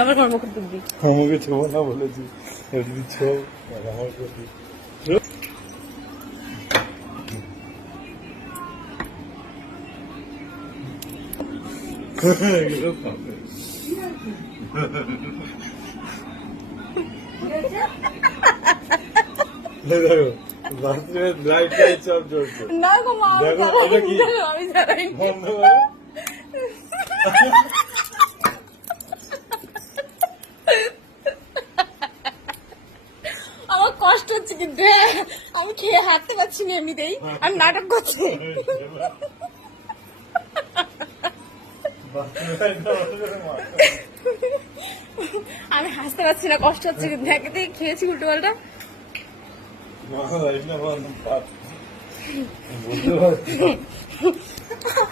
আবার কর্ম করতে দিবি আমাকে ছোবো না বলেছি যদি ছোব আমার প্রতি দেখো বাথরুমের লাইট লাইট সব জ্বলছে না গো মা দেখো এটা কি আমি জানাই বন্ধ করো আমার কষ্ট হচ্ছে কিন্তু আমি খেয়ে হাঁটতে পারছি না এমনিতেই আমি নাটক করছি আমি হাসতে পারছি না কষ্ট হচ্ছে কিন্তু একে খেয়েছি উল্টো পাল্টা বুঝতে পারছি